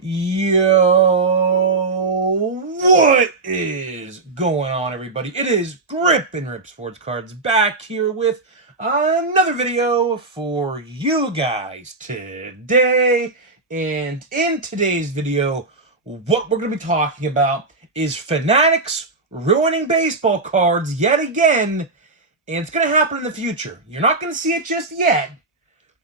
Yo, what is going on, everybody? It is Grip and Rip Sports Cards back here with another video for you guys today. And in today's video, what we're going to be talking about is Fanatics ruining baseball cards yet again. And it's going to happen in the future. You're not going to see it just yet,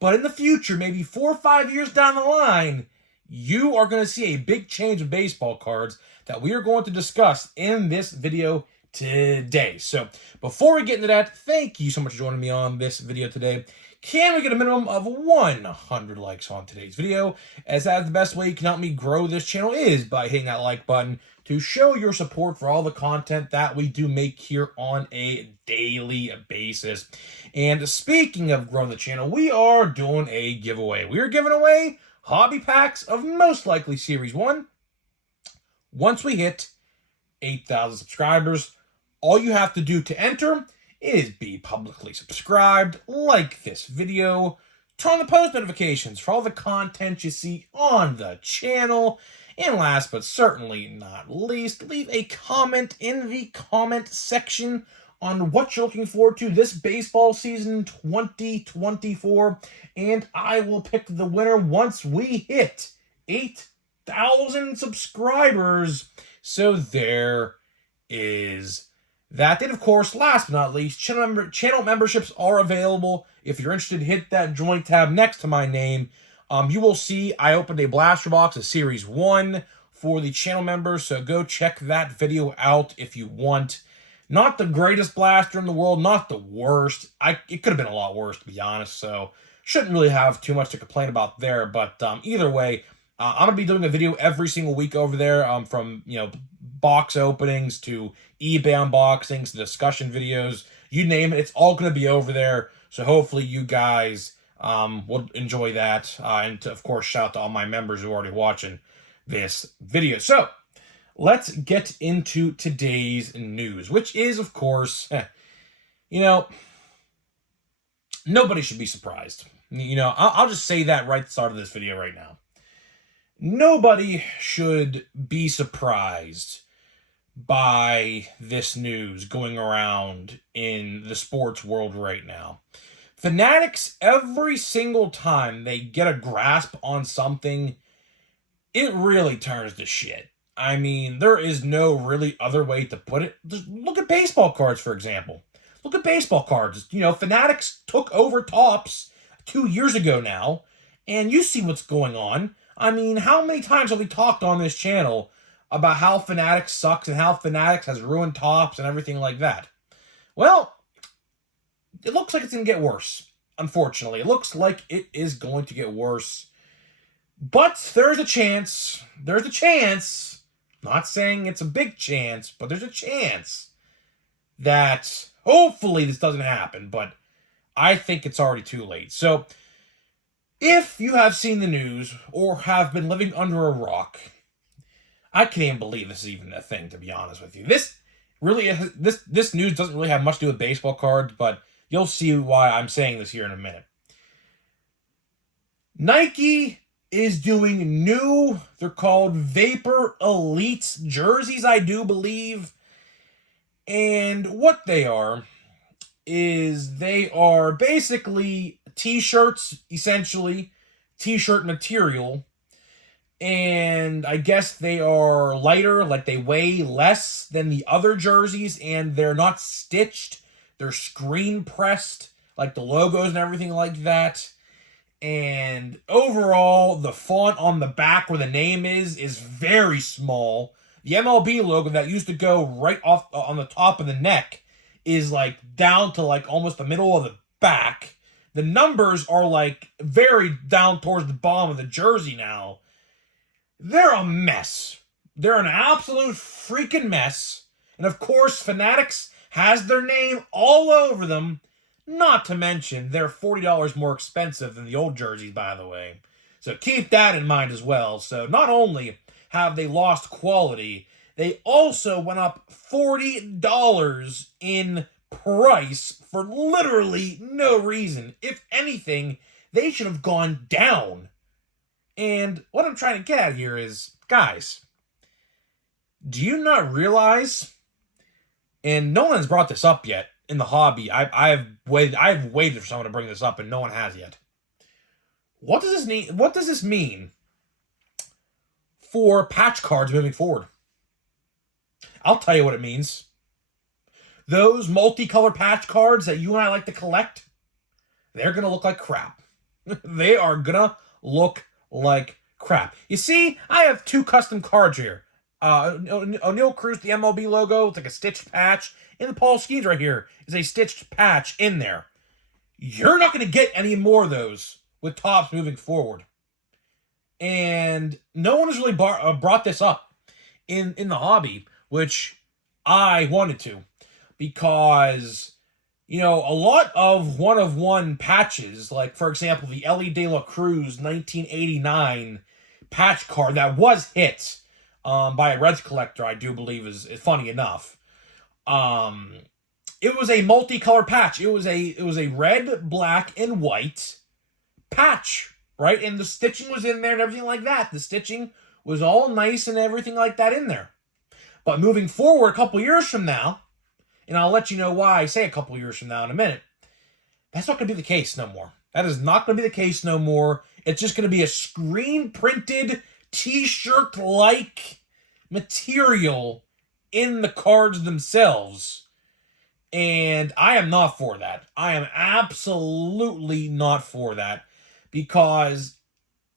but in the future, maybe 4 or 5 years down the line, you are going to see a big change of baseball cards that we are going to discuss in this video today. So before we get into that, thank you so much for joining me on this video today. Can we get a minimum of 100 likes on today's video? As that's the best way you can help me grow this channel is by hitting that like button to show your support for all the content that we do make here on a daily basis. And speaking of growing the channel, we are doing a giveaway. We are giving away hobby packs of Most Likely Series 1. Once we hit 8,000 subscribers, all you have to do to enter is be publicly subscribed, like this video, turn on the post notifications for all the content you see on the channel, and last but certainly not least, leave a comment in the comment section on what you're looking forward to this baseball season 2024, and I will pick the winner once we hit 8,000 subscribers. So there is that. And of course, last but not least, channel memberships are available. If you're interested, hit that join tab next to my name. You will see I opened a blaster box of Series 1 for the channel members, so go check that video out if you want. Not the greatest blaster in the world, not the worst. It could have been a lot worse, to be honest, so shouldn't really have too much to complain about there. But either way, I'm going to be doing a video every single week over there, from, box openings to eBay unboxings to discussion videos. You name it, it's all going to be over there. So hopefully you guys will enjoy that. And of course, shout out to all my members who are already watching this video. So let's get into today's news, which is, of course, nobody should be surprised. I'll just say that right at the start of this video right now. Nobody should be surprised by this news going around in the sports world right now. Fanatics, every single time they get a grasp on something, it really turns to shit. I mean, there is no really other way to put it. Just look at baseball cards, for example. Look at baseball cards. Fanatics took over Topps 2 years ago now, and you see what's going on. I mean, how many times have we talked on this channel about how Fanatics sucks and how Fanatics has ruined Topps and everything like that? Well, it looks like it's going to get worse, unfortunately. It looks like it is going to get worse. But there's a chance, not saying it's a big chance, but there's a chance that hopefully this doesn't happen, but I think it's already too late. So if you have seen the news or have been living under a rock, I can't even believe this is even a thing, to be honest with you. This news doesn't really have much to do with baseball cards, but you'll see why I'm saying this here in a minute. Nike is doing new, they're called Vapor Elite jerseys, I do believe. And what they are is they are basically t-shirts, essentially, t-shirt material. And I guess they are lighter, like they weigh less than the other jerseys, and they're not stitched. They're screen pressed, like the logos and everything like that. And overall, the font on the back where the name is very small. The MLB logo that used to go right off on the top of the neck is like down to like almost the middle of the back. The numbers are like very down towards the bottom of the jersey now. They're a mess. They're an absolute freaking mess. And of course, Fanatics has their name all over them. Not to mention, they're $40 more expensive than the old jerseys, by the way. So keep that in mind as well. So not only have they lost quality, they also went up $40 in price for literally no reason. If anything, they should have gone down. And what I'm trying to get at here is, guys, do you not realize, and no one has brought this up yet in the hobby, I've waited for someone to bring this up, and no one has yet. What does this mean for patch cards moving forward? I'll tell you what it means. Those multicolor patch cards that you and I like to collect, they're going to look like crap. They are going to look like crap. You see, I have 2 custom cards here. O'Neal Cruz, the MLB logo, it's like a stitched patch. And the Paul Skeens right here is a stitched patch in there. You're not going to get any more of those with Topps moving forward. And no one has really brought this up in the hobby, which I wanted to. Because, you know, a lot of one-of-one patches, like, for example, the Ellie De La Cruz 1989 patch card that was hit by a Reds collector, I do believe is funny enough. It was a multicolor patch. It was a red, black, and white patch, right? And the stitching was in there and everything like that. The stitching was all nice and everything like that in there. But moving forward, a couple years from now, and I'll let you know why I say a couple years from now in a minute, that's not going to be the case no more. That is not going to be the case no more. It's just going to be a screen-printed t-shirt-like material in the cards themselves. And I am not for that. I am absolutely not for that. Because,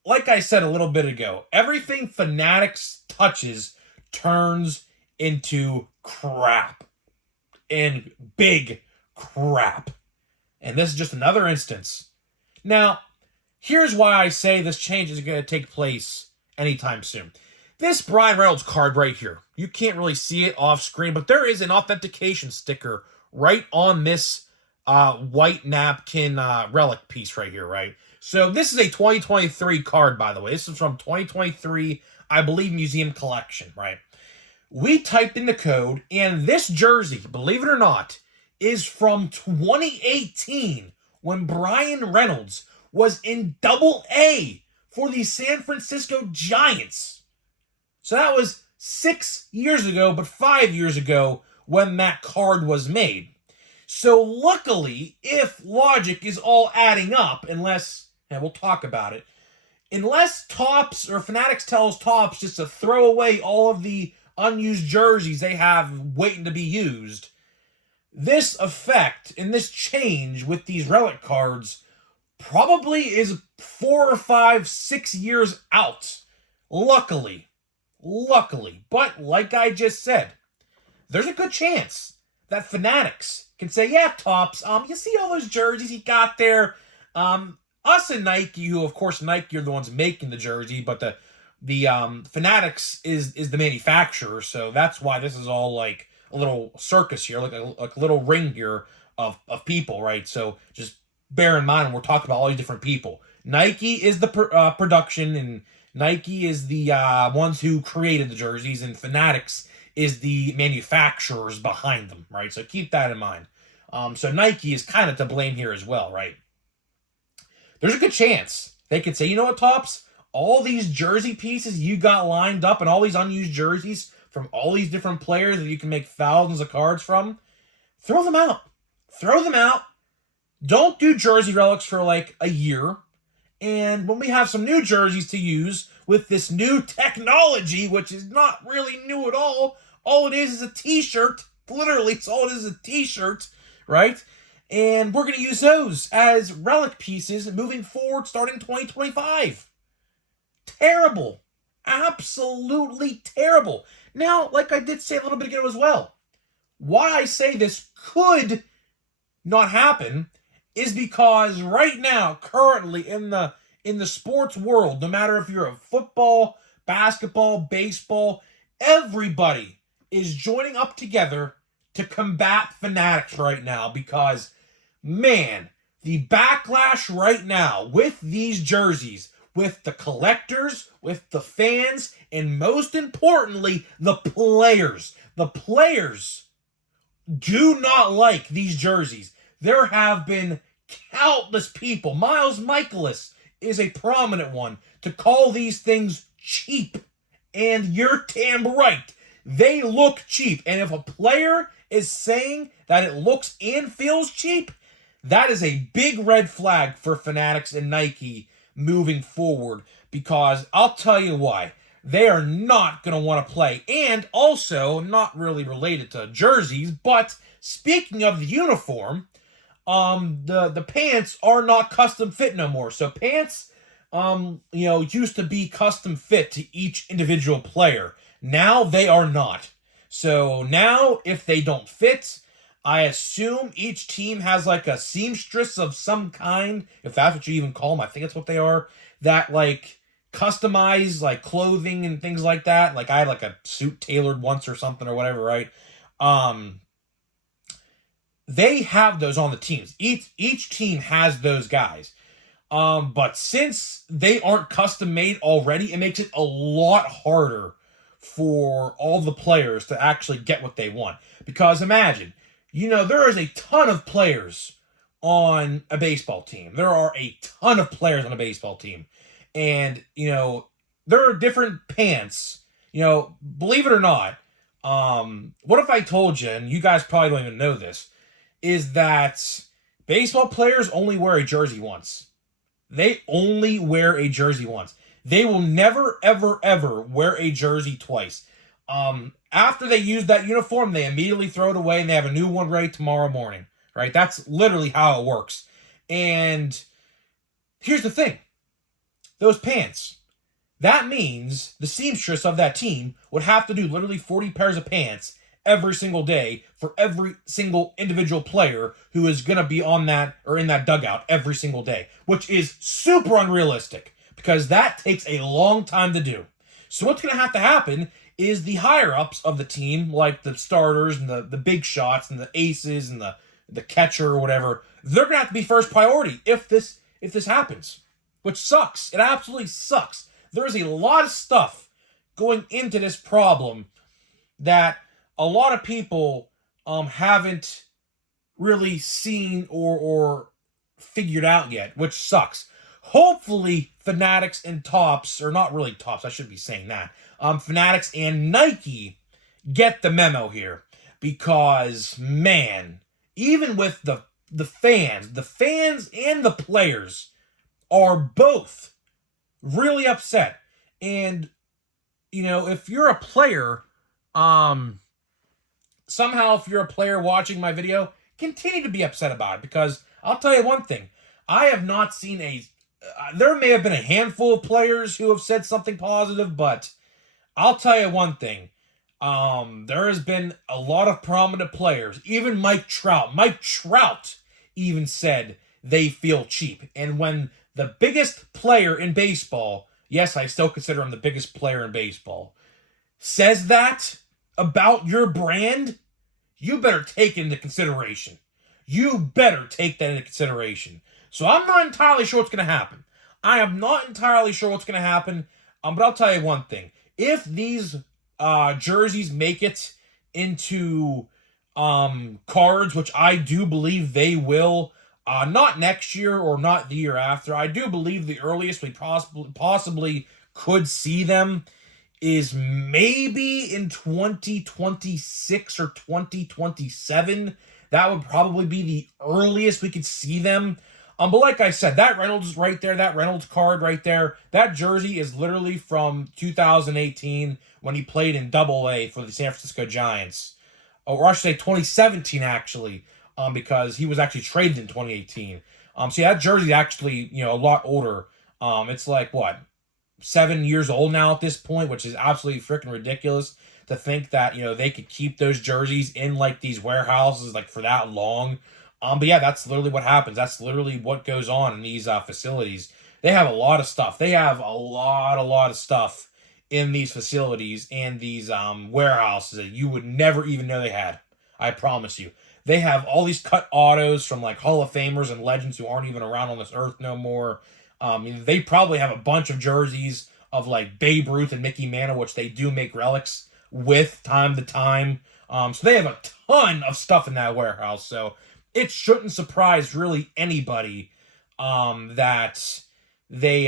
like I said a little bit ago, everything Fanatics touches turns into crap. And big crap. And this is just another instance. Now, here's why I say this change is going to take place anytime soon. This Brian Reynolds card right here, you can't really see it off screen, but there is an authentication sticker right on this white napkin relic piece right here, right? So this is a 2023 card, by the way. This is from 2023, I believe, Museum Collection, right? We typed in the code, and this jersey, believe it or not, is from 2018 when Brian Reynolds was in Double-A for the San Francisco Giants. So that was 6 years ago, but 5 years ago when that card was made. So luckily, if logic is all adding up, unless, and we'll talk about it, unless Topps or Fanatics tells Topps just to throw away all of the unused jerseys they have waiting to be used, this effect and this change with these relic cards probably is 4 or 5, 6 years out. Luckily. But like I just said, there's a good chance that Fanatics can say, yeah, Topps, you see all those jerseys he got there? Us and Nike, who of course Nike are the ones making the jersey, but the Fanatics is the manufacturer, so that's why this is all like a little circus here, like a little ring here of people, right? So just bear in mind, we're talking about all these different people. Nike is the production, and Nike is the ones who created the jerseys, and Fanatics is the manufacturers behind them, right? So keep that in mind. So Nike is kind of to blame here as well, right? There's a good chance they could say, you know what, Topps? All these jersey pieces you got lined up and all these unused jerseys from all these different players that you can make thousands of cards from, throw them out. Throw them out. Don't do jersey relics for like a year. And when we have some new jerseys to use with this new technology, which is not really new at all it is a t-shirt. Literally, it's all it is a t-shirt, right? And we're going to use those as relic pieces moving forward starting 2025. Terrible. Absolutely terrible. Now, like I did say a little bit ago as well, why I say this could not happen is because right now, currently in the sports world, no matter if you're a football, basketball, baseball, everybody is joining up together to combat Fanatics right now because, man, the backlash right now with these jerseys, with the collectors, with the fans, and most importantly, the players. The players do not like these jerseys. There have been countless people. Miles Michaelis is a prominent one to call these things cheap. And you're damn right. They look cheap. And if a player is saying that it looks and feels cheap, that is a big red flag for Fanatics and Nike moving forward. Because I'll tell you why. They are not going to want to play. And also, not really related to jerseys, but speaking of the uniform, the pants are not custom fit no more. So pants, used to be custom fit to each individual player. Now they are not. So now, if they don't fit, I assume each team has like a seamstress of some kind, if that's what you even call them. I think that's what they are. That like customize like clothing and things like that. Like I had like a suit tailored once or something or whatever, right? They have those on the teams. Each team has those guys. But since they aren't custom made already, it makes it a lot harder for all the players to actually get what they want. Because imagine, there is a ton of players on a baseball team. There are a ton of players on a baseball team. And, there are different pants. Believe it or not, what if I told you, and you guys probably don't even know this, is that baseball players only wear a jersey once. They only wear a jersey once. They will never, ever, ever wear a jersey twice. After they use that uniform, they immediately throw it away and they have a new one ready tomorrow morning. Right? That's literally how it works. And here's the thing. Those pants. That means the seamstress of that team would have to do literally 40 pairs of pants every single day for every single individual player who is going to be on that or in that dugout every single day, which is super unrealistic because that takes a long time to do. So what's going to have to happen is the higher-ups of the team, like the starters and the big shots and the aces and the catcher or whatever, they're going to have to be first priority if this happens, which sucks. It absolutely sucks. There is a lot of stuff going into this problem that a lot of people haven't really seen or figured out yet, which sucks. Hopefully, Fanatics and Topps, or not really Topps, I shouldn't be saying that. Fanatics and Nike get the memo here. Because, man, even with the fans and the players are both really upset. And, if you're a player, somehow, if you're a player watching my video, continue to be upset about it. Because I'll tell you one thing. I have not seen there may have been a handful of players who have said something positive, but I'll tell you one thing. There has been a lot of prominent players. Even Mike Trout. Mike Trout even said they feel cheap. And when the biggest player in baseball, yes, I still consider him the biggest player in baseball, says that about your brand, you better take it into consideration. You better take that into consideration. So I'm not entirely sure what's going to happen. I am not entirely sure what's going to happen. But I'll tell you one thing. If these jerseys make it into cards, which I do believe they will, not next year or not the year after, I do believe the earliest we possibly could see them is maybe in 2026 or 2027. That would probably be the earliest we could see them. But like I said, that Reynolds right there, that Reynolds card right there, that jersey is literally from 2018 when he played in Double-A for the San Francisco Giants. Or I should say 2017, actually, because he was actually traded in 2018. So yeah, that jersey is actually, a lot older. It's like, 7 years old now at this point, which is absolutely freaking ridiculous to think that, they could keep those jerseys in, like, these warehouses, like, for that long. But yeah, that's literally what happens. That's literally what goes on in these facilities. They have a lot of stuff. They have a lot of stuff in these facilities and these warehouses that you would never even know they had. I promise you. They have all these cut autos from, like, Hall of Famers and legends who aren't even around on this earth no more. They probably have a bunch of jerseys of, like, Babe Ruth and Mickey Mantle, which they do make relics with time to time. So they have a ton of stuff in that warehouse. So it shouldn't surprise really anybody that they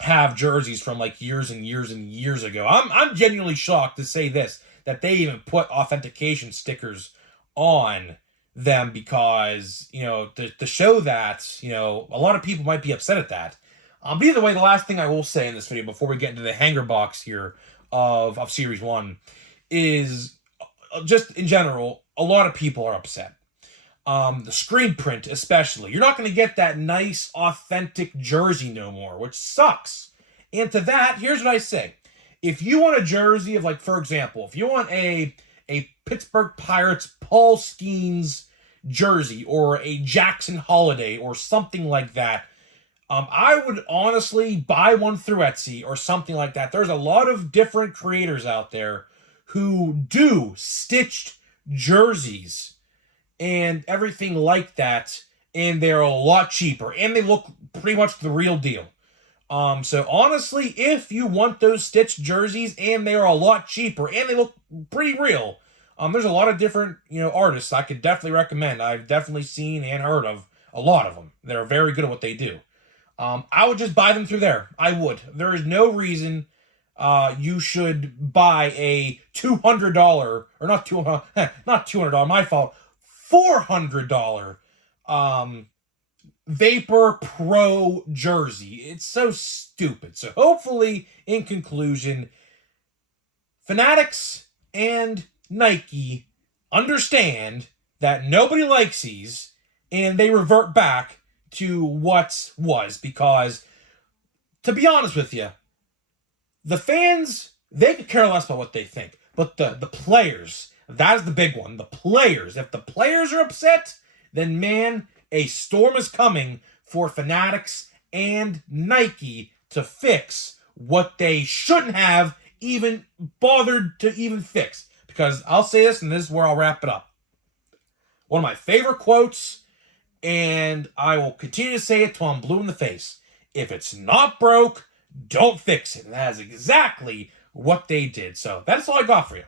have jerseys from like years and years and years ago. I'm genuinely shocked to say this, that they even put authentication stickers on them, because, you know, to show that, you know, a lot of people might be upset at that. But either way, the last thing I will say in this video before we get into the hanger box here of Series 1 is, just in general, a lot of people are upset. The screen print especially. You're not going to get that nice, authentic jersey no more, which sucks. And to that, here's what I say. If you want a jersey of, like, for example, if you want a Pittsburgh Pirates Paul Skeens jersey, or a Jackson Holiday, or something like that, I would honestly buy one through Etsy or something like that. There's a lot of different creators out there who do stitched jerseys and everything like that, and they're a lot cheaper, and they look pretty much the real deal. So honestly, if you want those stitched jerseys and they are a lot cheaper and they look pretty real, there's a lot of different, you know, artists I could definitely recommend. I've definitely seen and heard of a lot of them. They're very good at what they do. I would just buy them through there. I would. There is no reason you should buy a $200, or not $200, my fault, $400 Vapor Pro jersey. It's so stupid. So hopefully, in conclusion, Fanatics and Nike understand that nobody likes these, and they revert back to what was, because, to be honest with you, the fans, they could care less about what they think. But the players, that is the big one. The players. If the players are upset, then, man, a storm is coming for Fanatics and Nike to fix what they shouldn't have even bothered to even fix. Because I'll say this, and this is where I'll wrap it up. One of my favorite quotes, and I will continue to say it till I'm blue in the face. If it's not broke, don't fix it. And that is exactly what they did. So that's all I got for you.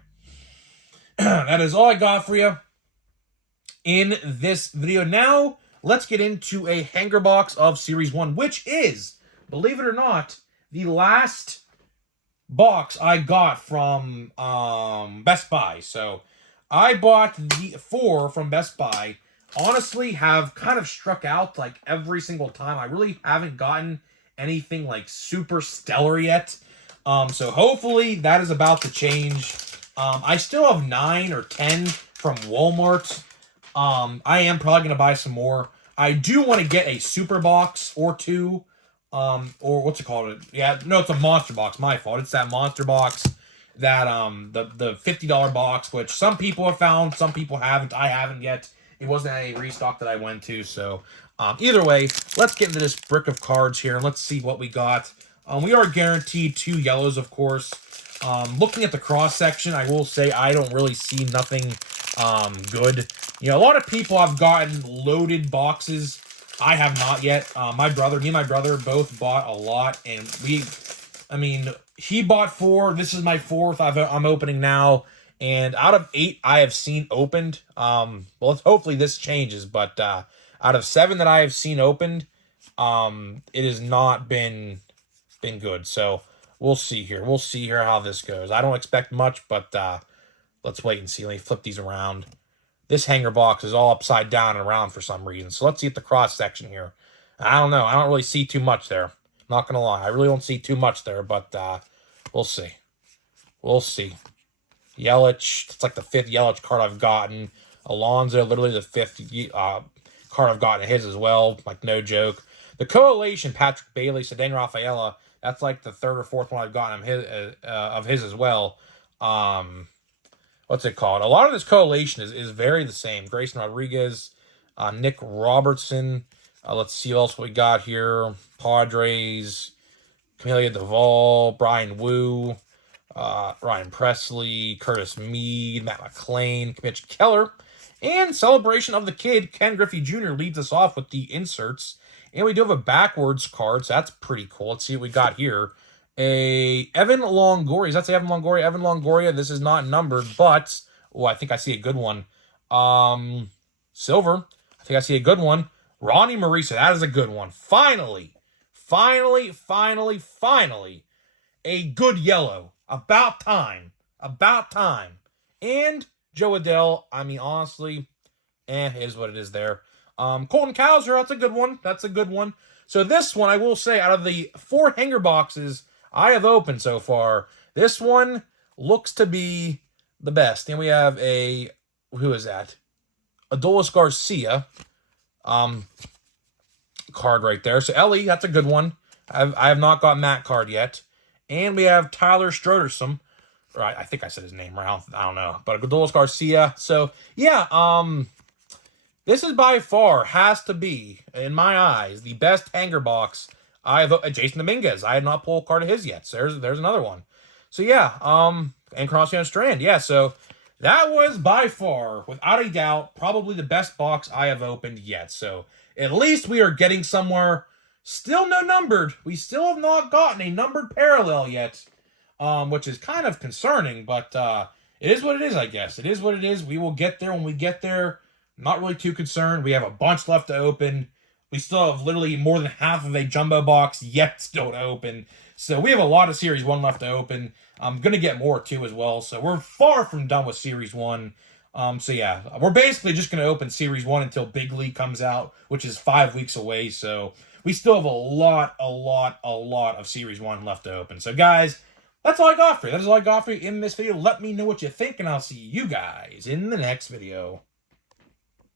That is all I got for you in this video. Now, let's get into a hanger box of Series 1, which is, believe it or not, the last box I got from Best Buy. So I bought the 4 from Best Buy. Honestly, have kind of struck out like every single time. I really haven't gotten anything like super stellar yet. So hopefully that is about to change. I still have 9 or 10 from Walmart. I am probably going to buy some more. I do want to get a super box or 2. Or what's it called? Yeah, no, it's a monster box. My fault. It's that monster box, that the $50 box, which some people have found, some people haven't. I haven't yet. It wasn't a restock that I went to. So either way, let's get into this brick of cards here and let's see what we got. We are guaranteed 2 yellows, of course. Looking at the cross section, I will say I don't really see nothing good. You know, a lot of people have gotten loaded boxes. I have not yet. Me and my brother both bought a lot, and he bought 4. This is my 4th I'm opening now, and out of 8 I have seen opened. Well, hopefully this changes, but out of 7 that I have seen opened, it has not been good. So we'll see here. We'll see here how this goes. I don't expect much, but let's wait and see. Let me flip these around. This hanger box is all upside down and around for some reason. So let's see at the cross section here. I don't know. I don't really see too much there. Not going to lie. I really don't see too much there, but we'll see. We'll see. Yelich. It's like the 5th Yelich card I've gotten. Alonso, literally the 5th card I've gotten his as well. Like, no joke. The Coalition, Patrick Bailey, Cedric Rafaela. That's like the 3rd or 4th one I've gotten of his as well. What's it called? A lot of this Coalition is very the same. Grayson Rodriguez, Nick Robertson. Let's see what else we got here. Padres, Camellia Duvall, Brian Wu, Ryan Presley, Curtis Mead, Matt McClain, Mitch Keller, and Celebration of the Kid. Ken Griffey Jr. leads us off with the inserts. And we do have a backwards card, so that's pretty cool. Let's see what we got here. A Evan Longoria. Does that say Evan Longoria? Evan Longoria. This is not numbered, but I think I see a good one. Silver. I think I see a good one. Ronnie Marisa. That is a good one. Finally, finally, a good yellow. About time. And Joe Adele, I mean, honestly, is what it is there. Colton Cowser, that's a good one. So this one, I will say, out of the 4 hanger boxes I have opened so far, this one looks to be the best. And we have who is that? Adolis Garcia card right there. So Ellie, that's a good one. I have not got Matt card yet. And we have Tyler Stroderson. Right, I think I said his name right. I don't know. But Adolis Garcia. So, yeah, this is by far, has to be, in my eyes, the best hanger box I've... Jason Dominguez. I had not pulled a card of his yet. So there's another one. So, yeah, and Crossfield Strand. Yeah, so that was by far, without a doubt, probably the best box I have opened yet. So, at least we are getting somewhere. Still no numbered. We still have not gotten a numbered parallel yet, which is kind of concerning, but it is what it is, I guess. It is what it is. We will get there when we get there. Not really too concerned. We have a bunch left to open. We still have literally more than half of a jumbo box yet still to open. So we have a lot of Series 1 left to open. I'm going to get more, too, as well. So we're far from done with Series 1. So yeah, we're basically just going to open Series 1 until Big League comes out, which is 5 weeks away. So we still have a lot of Series 1 left to open. So guys, that's all I got for you. That is all I got for you in this video. Let me know what you think, and I'll see you guys in the next video.